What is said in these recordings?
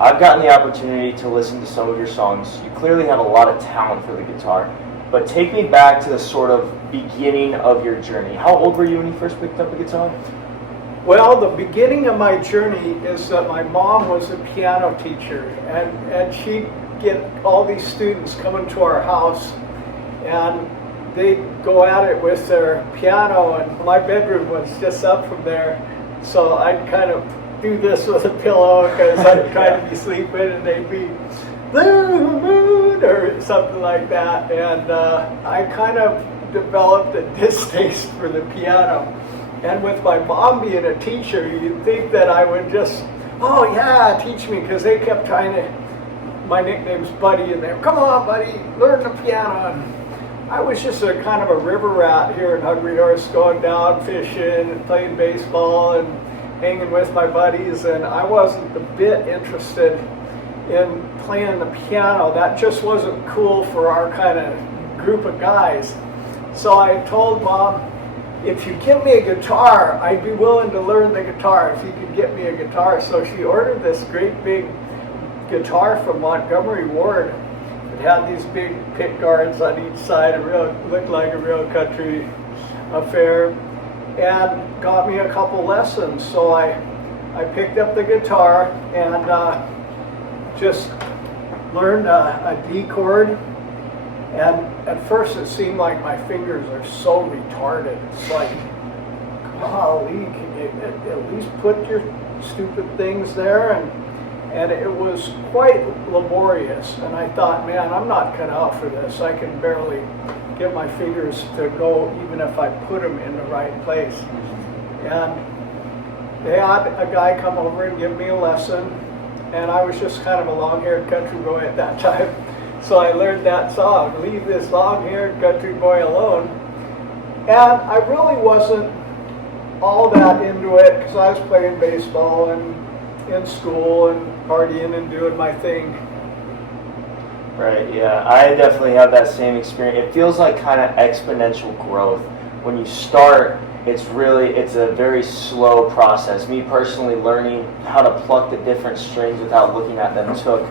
I've gotten the opportunity to listen to some of your songs. You clearly have a lot of talent for the guitar, but take me back to the sort of beginning of your journey. How old were you when you first picked up a guitar? Well, the beginning of my journey is that my mom was a piano teacher, and she'd get all these students coming to our house, and they'd go at it with their piano, and my bedroom was just up from there, so I'd kind of do this with a pillow because I'd try to be sleeping, and they'd be the moon or something like that, and I kind of developed a distaste for the piano. And with my mom being a teacher, you'd think that I would just, oh yeah, teach me, because they kept trying to, my nickname's Buddy, and they're, come on buddy, learn the piano. And I was just a kind of a river rat here in Hungry Horse, going down fishing and playing baseball and hanging with my buddies, and I wasn't a bit interested in playing the piano. That just wasn't cool for our kind of group of guys. So I told Mom, if you give me a guitar, I'd be willing to learn the guitar if you could get me a guitar. So she ordered this great big guitar from Montgomery Ward. It had these big pick guards on each side. It looked like a real country affair, and got me a couple lessons. So I picked up the guitar and just learned a D chord. And at first it seemed like my fingers are so retarded. It's like, golly, can you at least put your stupid things there? And it was quite laborious. And I thought, man, I'm not cut out for this. I can barely get my fingers to go even if I put them in the right place. And they had a guy come over and give me a lesson. And I was just kind of a long-haired country boy at that time. So I learned that song, Leave This Long-Haired Country Boy Alone. And I really wasn't all that into it because I was playing baseball and in school and partying and doing my thing. Right, yeah. I definitely have that same experience. It feels like kind of exponential growth. When you start, it's a very slow process. Me personally, learning how to pluck the different strings without looking at them took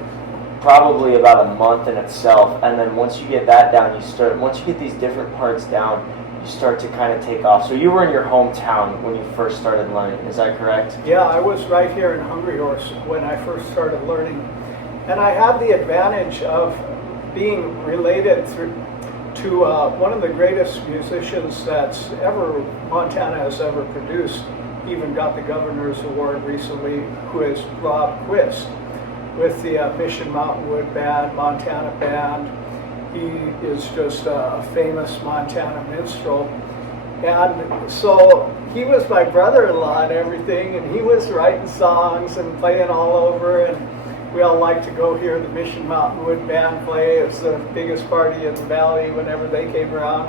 probably about a month in itself, and then once you get that down, once you get these different parts down, you start to kind of take off. So you were in your hometown when you first started learning, is that correct? Yeah, I was right here in Hungry Horse when I first started learning. And I had the advantage of being related to one of the greatest musicians that's Montana has ever produced. He even got the Governor's Award recently, who is Rob Quist, with the Mission Mountain Wood Band, Montana Band. He is just a famous Montana minstrel. And so he was my brother-in-law and everything, and he was writing songs and playing all over, and we all liked to go hear the Mission Mountain Wood Band play. It was the biggest party in the valley whenever they came around.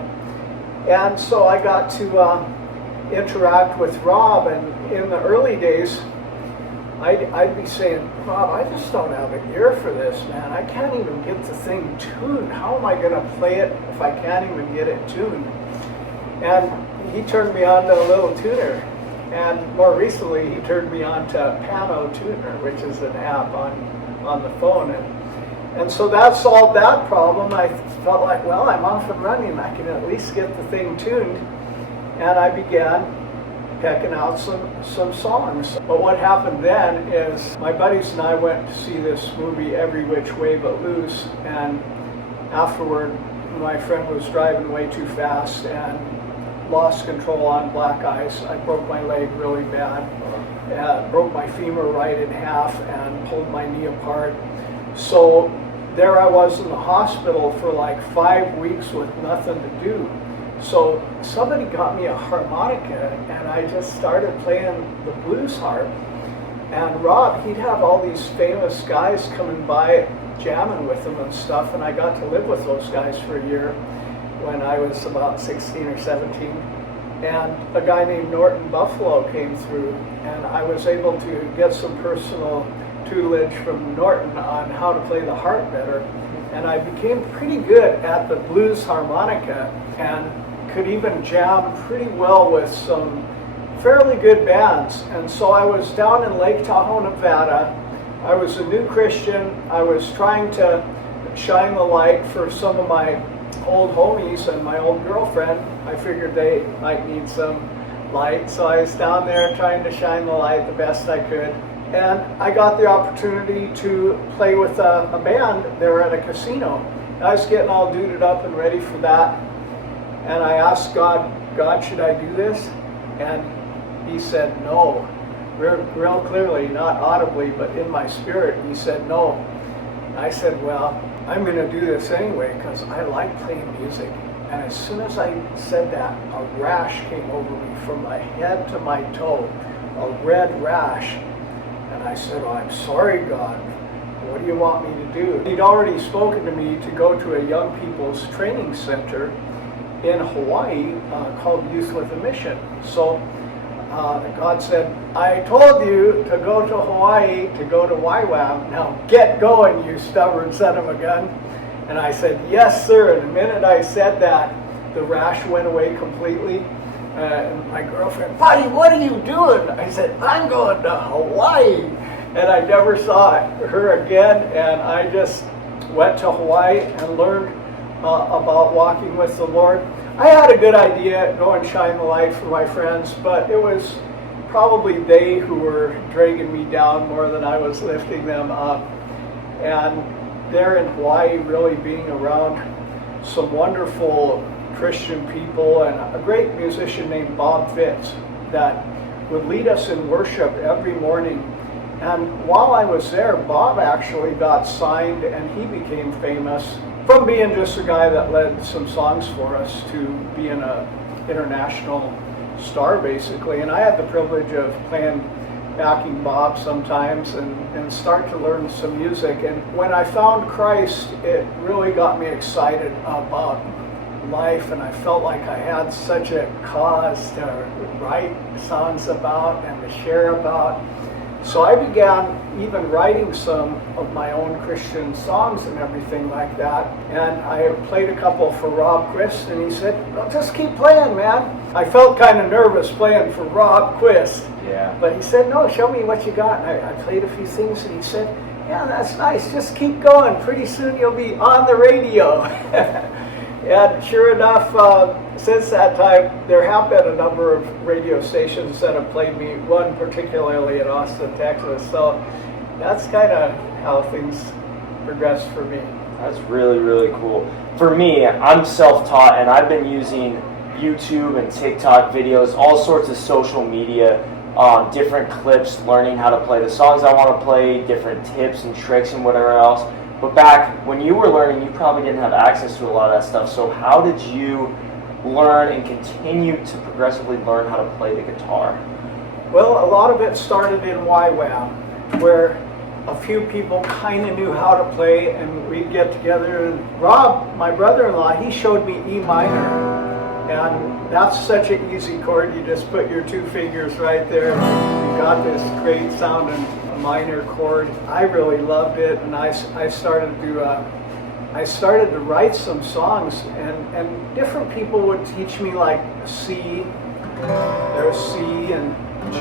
And so I got to interact with Rob, and in the early days, I'd be saying, Rob, I just don't have an ear for this, man. I can't even get the thing tuned. How am I going to play it if I can't even get it tuned? And he turned me on to a little tuner. And more recently, he turned me on to Pano Tuner, which is an app on the phone. And so that solved that problem. I felt like, well, I'm off and running. I can at least get the thing tuned. And I began pecking out some songs. But what happened then is my buddies and I went to see this movie Every Which Way But Loose, and afterward my friend was driving way too fast and lost control on black ice. I broke my leg really bad, broke my femur right in half and pulled my knee apart. So there I was in the hospital for like 5 weeks with nothing to do. So somebody got me a harmonica, and I just started playing the blues harp. And Rob, he'd have all these famous guys coming by, jamming with him and stuff, and I got to live with those guys for a year when I was about 16 or 17. And a guy named Norton Buffalo came through, and I was able to get some personal tutelage from Norton on how to play the harp better. And I became pretty good at the blues harmonica, and could even jam pretty well with some fairly good bands. And so I was down in Lake Tahoe, Nevada I was a new Christian. I was trying to shine the light for some of my old homies and my old girlfriend. I figured they might need some light, so I was down there trying to shine the light the best I could. And I got the opportunity to play with a band there at a casino. I was getting all duded up and ready for that. And I asked God, should I do this? And he said no. Real clearly, not audibly, but in my spirit, he said no. I said, well, I'm going to do this anyway because I like playing music. And as soon as I said that, a rash came over me from my head to my toe, a red rash. And I said, oh, I'm sorry, God. What do you want me to do? He'd already spoken to me to go to a young people's training center in Hawaii called Youth with a Mission. So God said, I told you to go to Hawaii, to go to YWAM. Now get going, you stubborn son of a gun. And I said, yes, sir. And the minute I said that, the rash went away completely. And my girlfriend, buddy, what are you doing? I said, I'm going to Hawaii. And I never saw her again. And I just went to Hawaii and learned about walking with the Lord. I had a good idea, go and shine the light for my friends, but it was probably they who were dragging me down more than I was lifting them up. And there in Hawaii, really being around some wonderful Christian people and a great musician named Bob Fitz that would lead us in worship every morning. And while I was there, Bob actually got signed and he became famous from being just a guy that led some songs for us to being an international star, basically. And I had the privilege of backing Bob sometimes and start to learn some music. And when I found Christ, it really got me excited about life, and I felt like I had such a cause to write songs about and to share about. So I began even writing some of my own Christian songs and everything like that. And I played a couple for Rob Quist, and he said, well, just keep playing, man. I felt kind of nervous playing for Rob Quist. Yeah. But he said, no, show me what you got. And I played a few things, and he said, yeah, that's nice. Just keep going. Pretty soon you'll be on the radio. And sure enough, since that time, there have been a number of radio stations that have played me, one particularly in Austin, Texas. So that's kind of how things progressed for me. That's really, really cool. For me, I'm self-taught, and I've been using YouTube and TikTok videos, all sorts of social media, different clips, learning how to play the songs I want to play, different tips and tricks and whatever else. But back when you were learning, you probably didn't have access to a lot of that stuff. So how did you learn and continue to progressively learn how to play the guitar? Well, a lot of it started in YWAM, where a few people kind of knew how to play, and we'd get together. And Rob, my brother-in-law, he showed me E minor, and that's such an easy chord. You just put your two fingers right there. You got this great sounding minor chord. I really loved it, and I started to write some songs, and different people would teach me like C. There's C and G,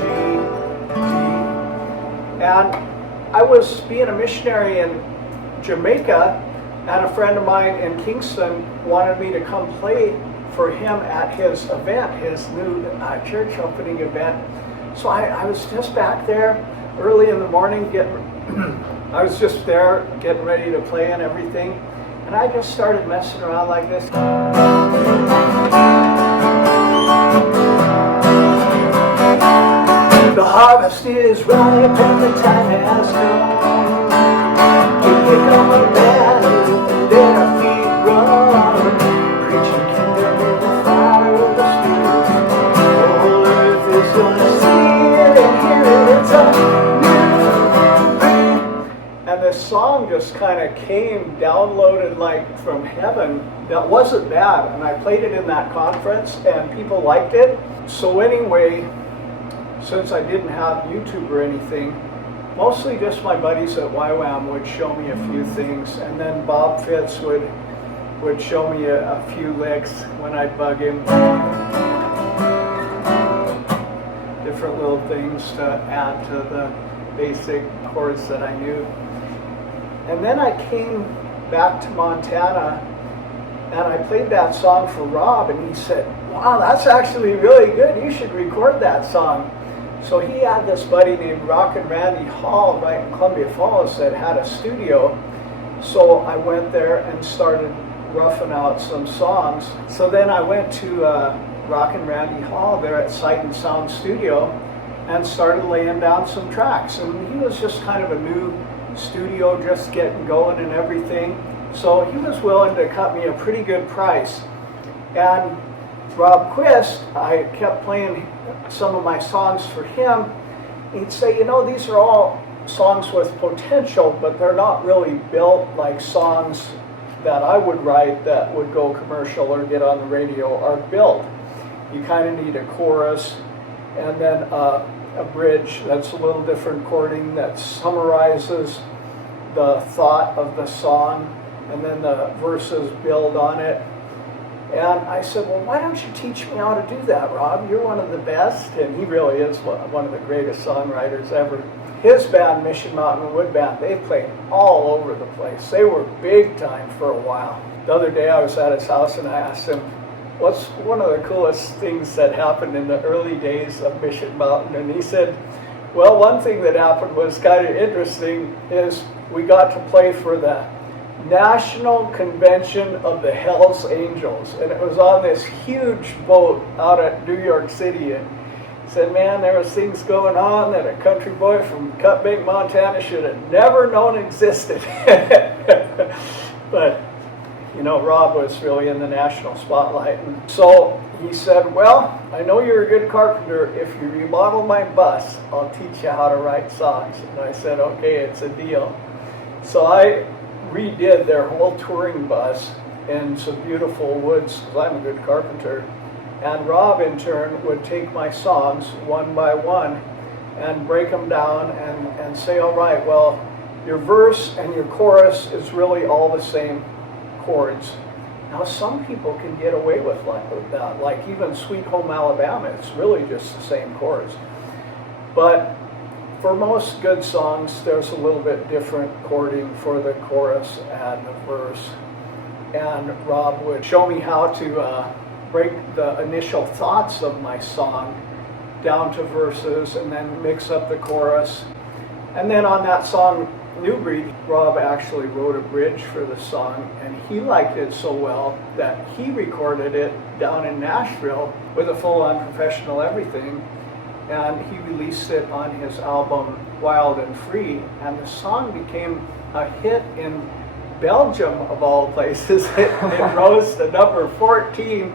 and I was being a missionary in Jamaica, and a friend of mine in Kingston wanted me to come play for him at his event, his new church opening event. So I was just back there early in the morning I was just there getting ready to play and everything, and I just started messing around like this. The harvest is ripe and the time has come. You pick up a banner and their feet run, preaching kingdom in the fire of the Spirit. The whole earth is gonna see it and hear it. It's a and this song just kind of came downloaded like from heaven. That wasn't bad, and I played it in that conference and people liked it. So anyway, since I didn't have YouTube or anything, mostly just my buddies at YWAM would show me a few things, and then Bob Fitz would show me a few licks when I'd bug him. Different little things to add to basic chords that I knew. And then I came back to Montana and I played that song for Rob, and he said, "Wow, that's actually really good. You should record that song." So he had this buddy named Rockin' Randy Hall right in Columbia Falls that had a studio. So I went there and started roughing out some songs. So then I went to Rockin' Randy Hall there at Sight and Sound Studio and started laying down some tracks. And he was just kind of a new studio, just getting going and everything. So he was willing to cut me a pretty good price. And Rob Quist, I kept playing some of my songs for him. He'd say, "You know, these are all songs with potential, but they're not really built like songs that I would write that would go commercial or get on the radio are built. You kind of need a chorus and then a bridge that's a little different chording that summarizes the thought of the song, and then the verses build on it." And I said, "Well, why don't you teach me how to do that, Rob? You're one of the best." And he really is one of the greatest songwriters ever. His band, Mission Mountain Wood Band, they played all over the place. They were big time for a while. The other day I was at his house and I asked him, "What's one of the coolest things that happened in the early days of Mission Mountain?" And he said, "Well, one thing that happened was kind of interesting is we got to play for the National Convention of the Hells Angels, and it was on this huge boat out at New York City." And he said, "Man, there was things going on that a country boy from Cut-Bank, Montana should have never known existed." But, you know, Rob was really in the national spotlight. And so he said, "Well, I know you're a good carpenter. If you remodel my bus, I'll teach you how to write songs." And I said, "Okay, it's a deal." So I redid their whole touring bus in some beautiful woods, because I'm a good carpenter. And Rob, in turn, would take my songs one by one and break them down and say, "All right, well, your verse and your chorus is really all the same chords." Now, some people can get away with that, like even Sweet Home Alabama, it's really just the same chords. But for most good songs, there's a little bit different chording for the chorus and the verse. And Rob would show me how to break the initial thoughts of my song down to verses and then mix up the chorus. And then on that song, New Breed, Rob actually wrote a bridge for the song, and he liked it so well that he recorded it down in Nashville with a full-on professional everything. And he released it on his album Wild and Free, and the song became a hit in Belgium of all places. It rose to number 14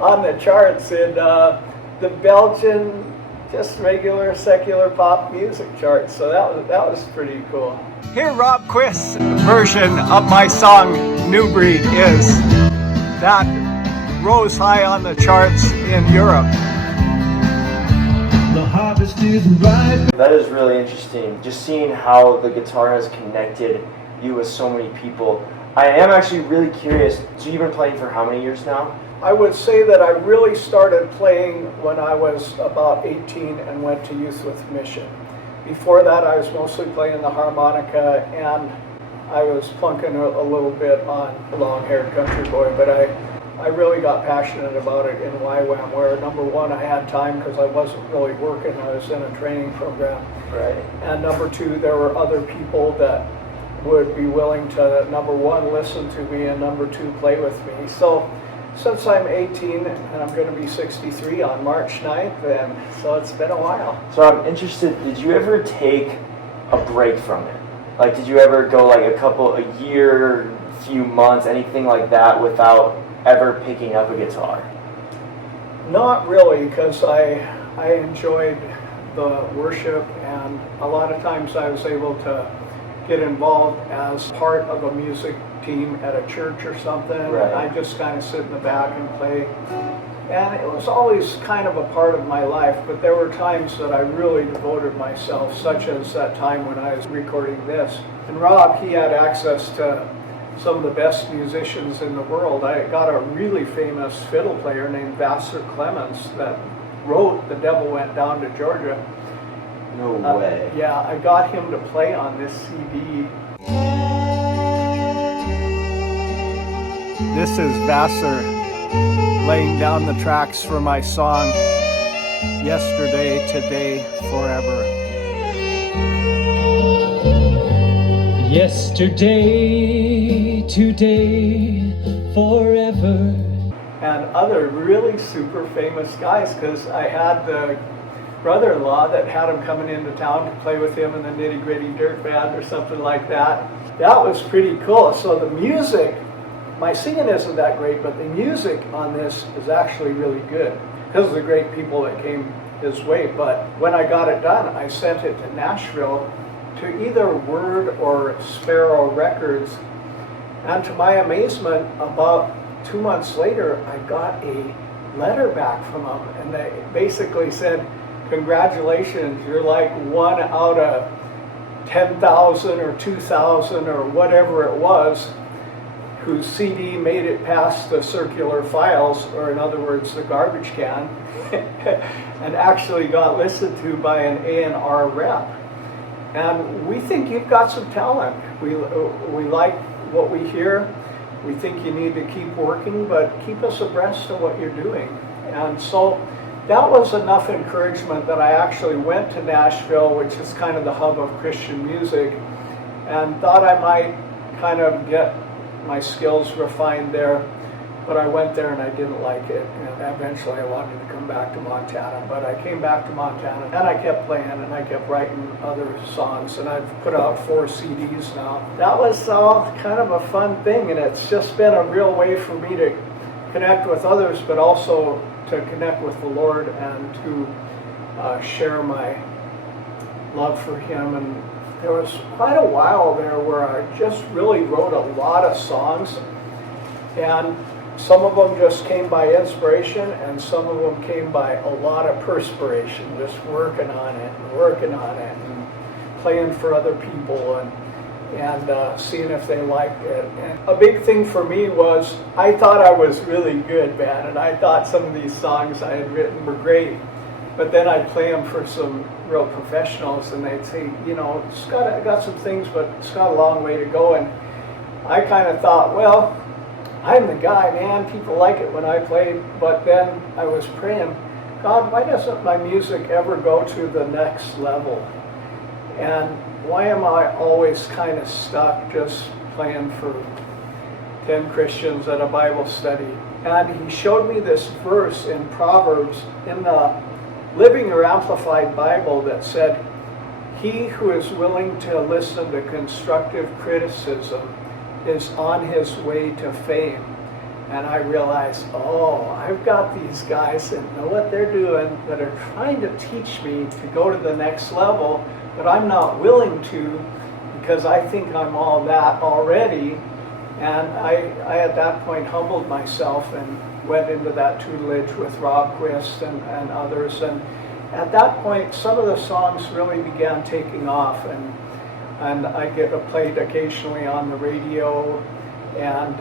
on the charts in the Belgian just regular secular pop music chart. So that was pretty cool. Here Rob Quist's version of my song New Breed is. That rose high on the charts in Europe. The harvest is ripe. That is really interesting, just seeing how the guitar has connected you with so many people. I am actually really curious, so you've been playing for how many years now? I would say that I really started playing when I was about 18 and went to Youth with Mission. Before that, I was mostly playing the harmonica, and I was plunking a little bit on Long-Haired Country Boy, but I really got passionate about it in YWAM, where number one, I had time because I wasn't really working, I was in a training program. Right. And number two, there were other people that would be willing to, number one, listen to me, and number two, play with me. So since I'm 18 and I'm going to be 63 on March 9th, and so it's been a while. So I'm interested, did you ever take a break from it? Like, did you ever go like a year, few months, anything like that without ever picking up a guitar? Not really, because I enjoyed the worship, and a lot of times I was able to get involved as part of a music team at a church or something. Right. I just kind of sit in the back and play. And it was always kind of a part of my life, but there were times that I really devoted myself, such as that time when I was recording this. And Rob, he had access to some of the best musicians in the world. I got a really famous fiddle player named Vassar Clemens that wrote The Devil Went Down to Georgia. No way. Yeah, I got him to play on this CD. This is Vassar laying down the tracks for my song, Yesterday, Today, Forever. Yesterday, today, forever. And other really super famous guys, because I had the brother-in-law that had him coming into town to play with him in the Nitty Gritty Dirt Band or something like that. That was pretty cool. So the music, my singing isn't that great, but the music on this is actually really good because of the great people that came his way. But when I got it done, I sent it to Nashville to either Word or Sparrow Records. And to my amazement, about 2 months later, I got a letter back from them, and they basically said, congratulations, you're like 1 out of 10,000 or 2,000 or whatever it was, whose CD made it past the circular files, or in other words, the garbage can, and actually got listened to by an A&R rep. And we think you've got some talent. We like what we hear. We think you need to keep working, but keep us abreast of what you're doing. And so that was enough encouragement that I actually went to Nashville, which is kind of the hub of Christian music, and thought I might kind of get my skills refined there. But I went there and I didn't like it, and eventually I wanted to come back to Montana. But I came back to Montana and I kept playing and I kept writing other songs, and I've put out 4 CDs now. That was all kind of a fun thing, and it's just been a real way for me to connect with others, but also to connect with the Lord and to share my love for Him. And there was quite a while there where I just really wrote a lot of songs, and some of them just came by inspiration, and some of them came by a lot of perspiration, just working on it, and playing for other people, and seeing if they liked it. And a big thing for me was I thought I was really good, man, and I thought some of these songs I had written were great. But then I'd play them for some real professionals, and they'd say, you know, Scott, I got some things, but it's got a long way to go. And I kind of thought, well, I'm the guy, man. People like it when I play. But then I was praying, God, why doesn't my music ever go to the next level? And why am I always kind of stuck just playing for 10 Christians at a Bible study? And He showed me this verse in Proverbs in the Living or Amplified Bible that said, he who is willing to listen to constructive criticism is on his way to fame. And I realized, oh, I've got these guys that know what they're doing, that are trying to teach me to go to the next level, but I'm not willing to because I think I'm all that already. And I at that point humbled myself and went into that tutelage with Rob Quist and others. And at that point, some of the songs really began taking off, and I get played occasionally on the radio and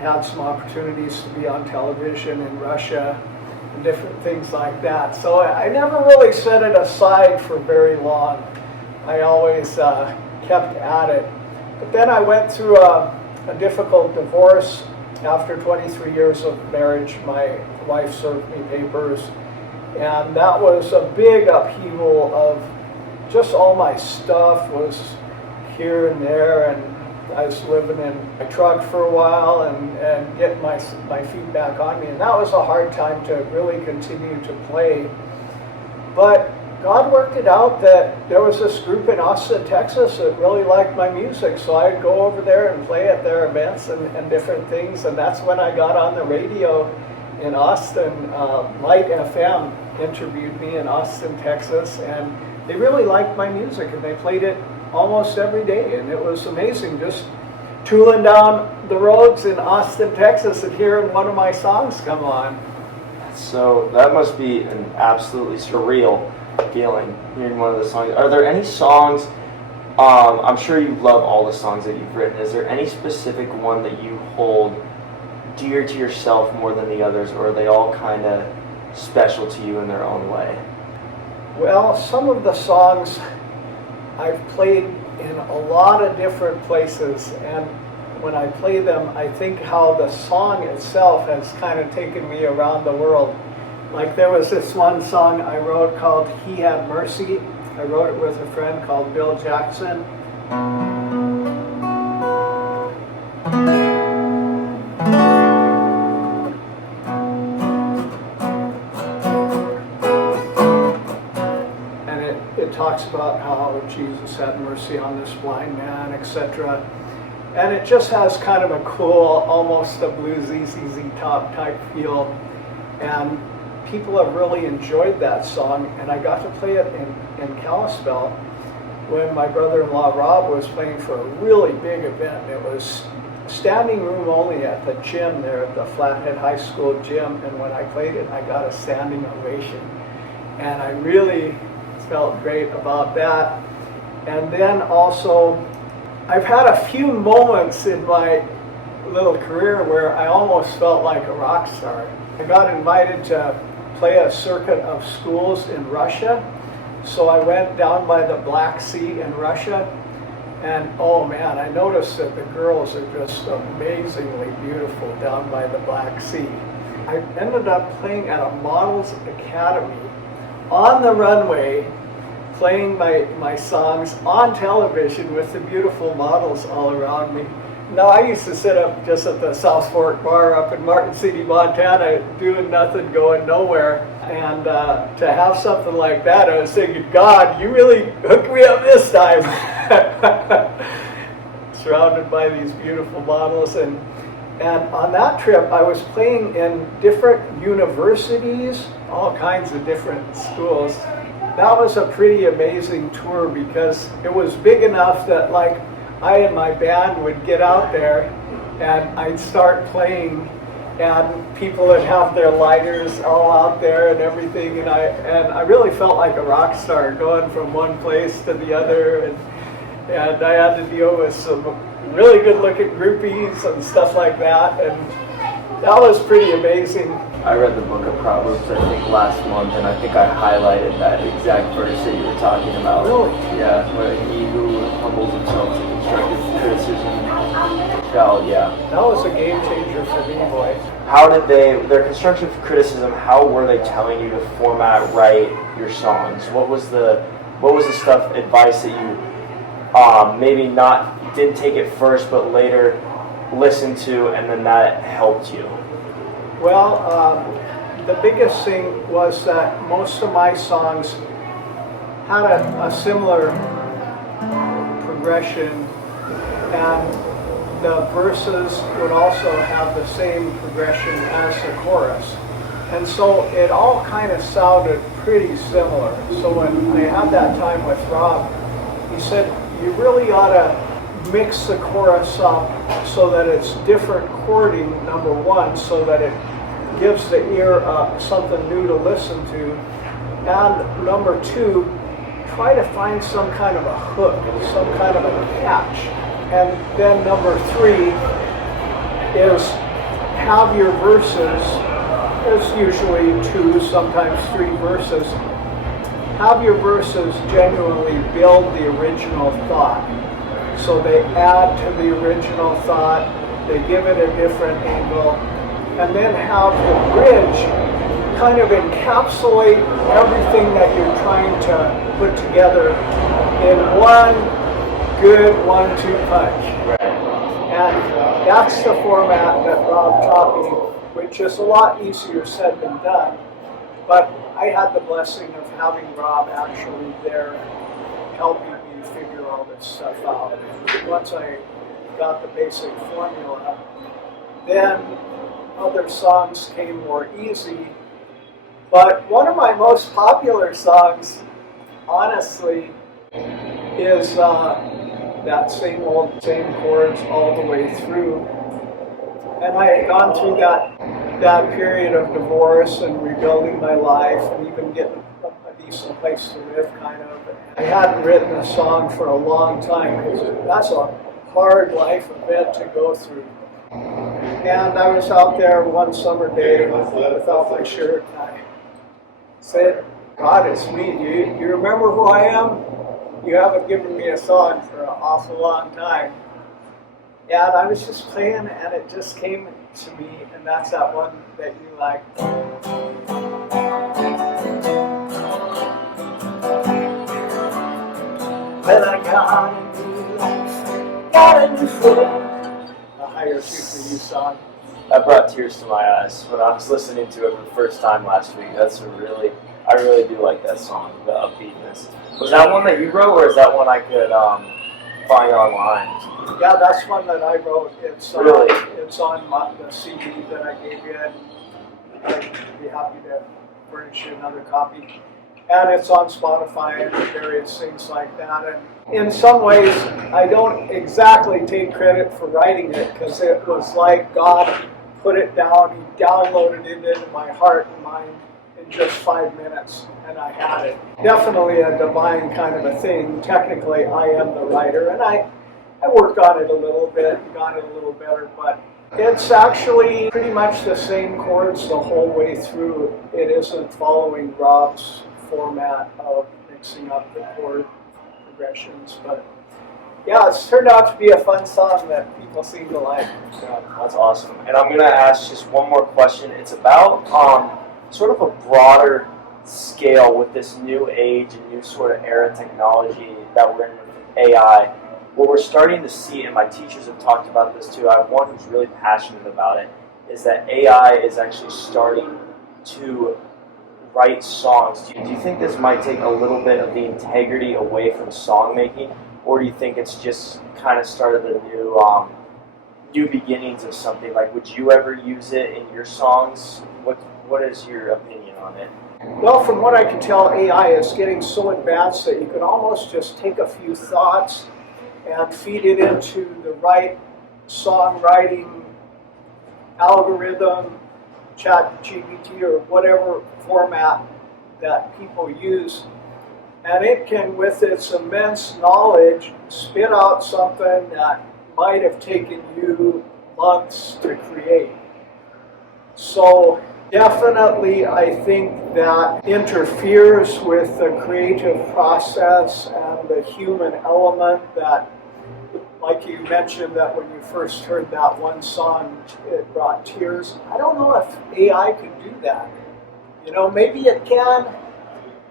had some opportunities to be on television in Russia and different things like that. So I never really set it aside for very long. I always kept at it. But then I went through a difficult divorce. After 23 years of marriage, my wife served me papers, and that was a big upheaval of just all my stuff was here and there, and I was living in my truck for a while and getting my feet back on me, and that was a hard time to really continue to play. But God worked it out that there was this group in Austin, Texas that really liked my music, so I'd go over there and play at their events and different things, and that's when I got on the radio in Austin. Light FM interviewed me in Austin, Texas, and they really liked my music, and they played it almost every day, and it was amazing just tooling down the roads in Austin, Texas, and hearing one of my songs come on. So that must be an absolutely surreal feeling hearing one of the songs. Are there any songs, I'm sure you love all the songs that you've written, is there any specific one that you hold dear to yourself more than the others, or are they all kind of special to you in their own way? Well, some of the songs I've played in a lot of different places, and when I play them, I think how the song itself has kind of taken me around the world. Like there was this one song I wrote called He Had Mercy. I wrote it with a friend called Bill Jackson. It talks about how Jesus had mercy on this blind man, etc. And it just has kind of a cool, almost a bluesy, ZZ Top type feel. And people have really enjoyed that song. And I got to play it in Kalispell when my brother-in-law Rob was playing for a really big event. It was standing room only at the gym there at the Flathead High School gym. And when I played it, I got a standing ovation. And I really felt great about that. And then also, I've had a few moments in my little career where I almost felt like a rock star. I got invited to play a circuit of schools in Russia. So I went down by the Black Sea in Russia, and oh man, I noticed that the girls are just amazingly beautiful down by the Black Sea. I ended up playing at a Models Academy on the runway, playing my songs on television with the beautiful models all around me. Now, I used to sit up just at the South Fork Bar up in Martin City, Montana, doing nothing, going nowhere. And to have something like that, I was thinking, God, you really hooked me up this time. Surrounded by these beautiful models. And on that trip, I was playing in different universities, all kinds of different schools. That was a pretty amazing tour because it was big enough that like I and my band would get out there and I'd start playing and people would have their lighters all out there and everything, and I really felt like a rock star going from one place to the other, and I had to deal with some really good looking groupies and stuff like that, and that was pretty amazing. I read the book of Proverbs, I think, last month, and I think I highlighted that exact verse that you were talking about. Really? Yeah, where he who humbles himself to constructive criticism shall, yeah. That was a game changer for me, boy. How did their constructive criticism, how were they telling you to format, write your songs? What was the stuff, advice that you maybe didn't take it first, but later listened to, and then that helped you? Well, the biggest thing was that most of my songs had a similar progression, and the verses would also have the same progression as the chorus. And so it all kind of sounded pretty similar. So when I had that time with Rob, he said, you really ought to mix the chorus up so that it's different chording, number one, so that it gives the ear something new to listen to, and number two, try to find some kind of a hook, some kind of a catch. And then number three is have your verses, there's usually 2, sometimes 3 verses, have your verses genuinely build the original thought. So they add to the original thought, they give it a different angle, and then have the bridge kind of encapsulate everything that you're trying to put together in one good 1-2 punch. Right. And that's the format that Rob taught me, which is a lot easier said than done. But I had the blessing of having Rob actually there helping me figure all this stuff out. And once I got the basic formula, then other songs came more easy. But one of my most popular songs, honestly, is that same chords all the way through. And I had gone through that period of divorce and rebuilding my life and even getting a decent place to live, kind of. I hadn't written a song for a long time because that's a hard life event to go through. And I was out there one summer day without my shirt, and I said, God, it's me. You remember who I am? You haven't given me a song for an awful long time. Yeah, and I was just playing, and it just came to me, and that's that one that you like. Well, I got a new life, got a new friend. A higher shoot for you song. That brought tears to my eyes when I was listening to it for the first time last week. I really do like that song, the upbeatness. Was that one that you wrote, or is that one I could find online? Yeah, that's one that I wrote. It's Really? It's on the CD that I gave you, and I'd be happy to furnish you another copy. And it's on Spotify and various things like that. And in some ways, I don't exactly take credit for writing it, because it was like God put it down. He downloaded it into my heart and mind in just 5 minutes, and I had it. Definitely a divine kind of a thing. Technically, I am the writer, and I worked on it a little bit and got it a little better, but it's actually pretty much the same chords the whole way through. It isn't following Rob's format of mixing up the chord progressions, but yeah, it's turned out to be a fun song that people seem to like. Yeah, that's awesome. And I'm going to ask just one more question. It's about sort of a broader scale with this new age and new sort of era technology that we're in with AI. What we're starting to see, and my teachers have talked about this too, I have one who's really passionate about it, is that AI is actually starting to write songs. Do you think this might take a little bit of the integrity away from song making, or do you think it's just kind of started the new beginnings of something? Like, would you ever use it in your songs? What is your opinion on it? Well, from what I can tell, AI is getting so advanced that you can almost just take a few thoughts and feed it into the right songwriting algorithm, ChatGPT, or whatever format that people use. And it can, with its immense knowledge, spit out something that might have taken you months to create. So definitely, I think that interferes with the creative process and the human element that, like you mentioned, that when you first heard that one song, it brought tears. I don't know if AI can do that. You know, maybe it can,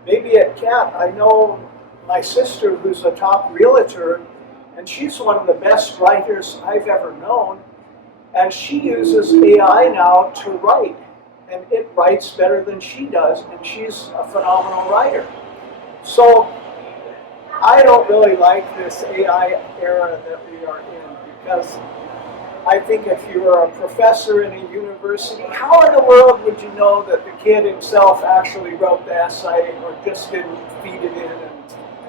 maybe it can't. I know my sister, who's a top realtor, and she's one of the best writers I've ever known, and she uses AI now to write. And it writes better than she does, and she's a phenomenal writer. So I don't really like this AI era that we are in, because I think if you were a professor in a university, how in the world would you know that the kid himself actually wrote the essay, or just didn't feed it in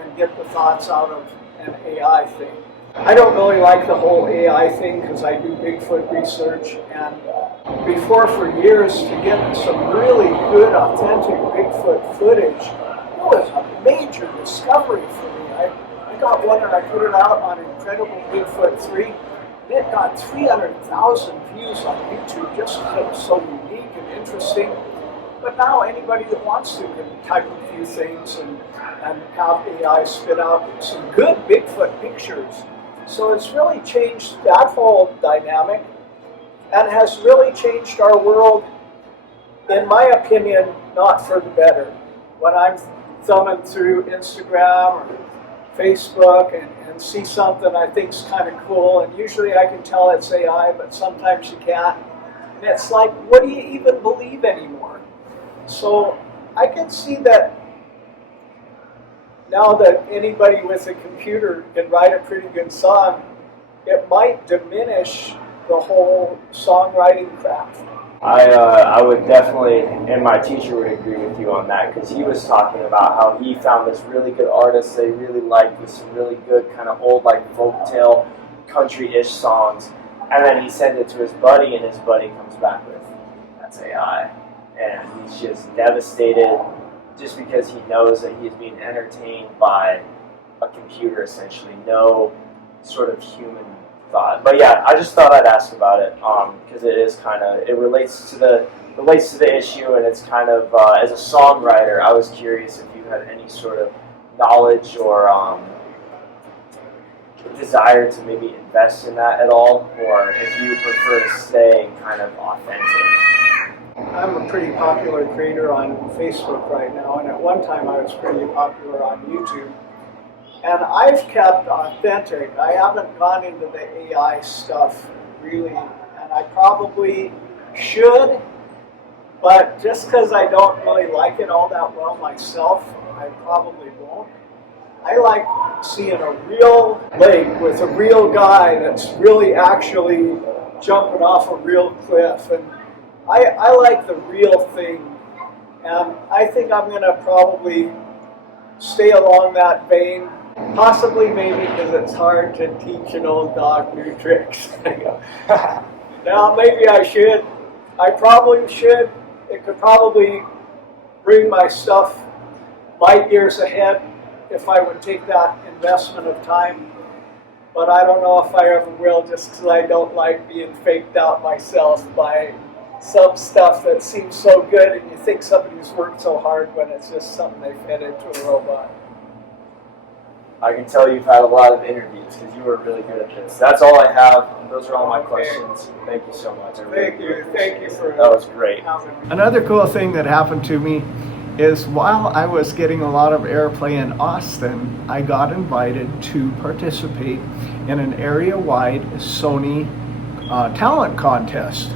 and get the thoughts out of an AI thing? I don't really like the whole AI thing, because I do Bigfoot research, and before, for years, to get some really good, authentic Bigfoot footage, it was a major discovery for me. I got one and I put it out on Incredible Bigfoot 3, and it got 300,000 views on YouTube, just because it was so unique and interesting. But now anybody that wants to can type a few things and have AI spit out some good Bigfoot pictures. So it's really changed that whole dynamic, and has really changed our world, in my opinion, not for the better. When I'm thumbing through Instagram or Facebook and see something I think's kind of cool, and usually I can tell it's AI, but sometimes you can't. And it's like, what do you even believe anymore? So I can see that now that anybody with a computer can write a pretty good song, it might diminish the whole songwriting craft. I would definitely, and my teacher would agree with you on that, because he was talking about how he found this really good artist they really liked with some really good kind of old, like, folktale, country-ish songs, and then he sent it to his buddy, and his buddy comes back with, that's AI, and he's just devastated, just because he knows that he's being entertained by a computer, essentially, no sort of human thought. But yeah, I just thought I'd ask about it, because it is kind of, it relates to the relates to the issue, and it's kind of, as a songwriter, I was curious if you had any sort of knowledge or desire to maybe invest in that at all, or if you prefer to stay kind of authentic. I'm a pretty popular creator on Facebook right now, and at one time I was pretty popular on YouTube. And I've kept authentic. I haven't gone into the AI stuff really, and I probably should, but just because I don't really like it all that well myself, I probably won't. I like seeing a real lake with a real guy that's really actually jumping off a real cliff, and I like the real thing, and I think I'm going to probably stay along that vein. Possibly maybe because it's hard to teach an old dog new tricks. Now maybe I should. I probably should. It could probably bring my stuff light years ahead if I would take that investment of time. But I don't know if I ever will, just because I don't like being faked out myself by some stuff that seems so good and you think somebody's worked so hard when it's just something they fed into a robot. I can tell you've had a lot of interviews because you were really good at this. That's all I have. Those are all my questions. Thank you so much. Thank you for that was great. Another cool thing that happened to me is while I was getting a lot of airplay in Austin, I got invited to participate in an area-wide Sony talent contest.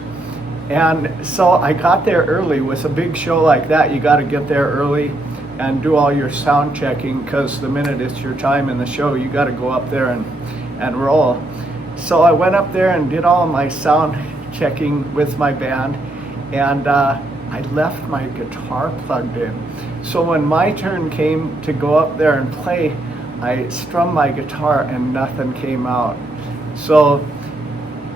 And so I got there early. With a big show like that, you got to get there early and do all your sound checking, because the minute it's your time in the show, you got to go up there and roll. So I went up there and did all my sound checking with my band, and I left my guitar plugged in. So when my turn came to go up there and play, I strummed my guitar and nothing came out. So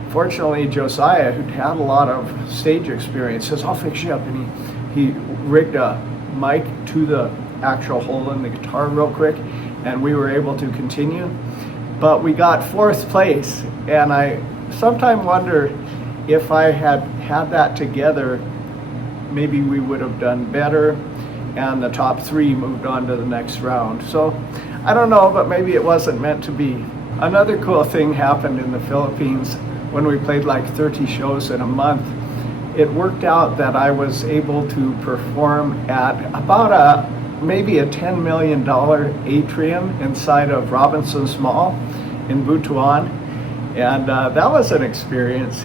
fortunately, Josiah, who'd had a lot of stage experience, says, "I'll fix you up," and he rigged a mic to the actual hole in the guitar real quick, and we were able to continue. But we got 4th place, and I sometimes wonder if I had that together, maybe we would have done better, and the top 3 moved on to the next round. So I don't know, but maybe it wasn't meant to be. Another cool thing happened in the Philippines when we played like 30 shows in a month. It worked out that I was able to perform at about maybe a $10 million atrium inside of Robinson's Mall in Butuan, and that was an experience.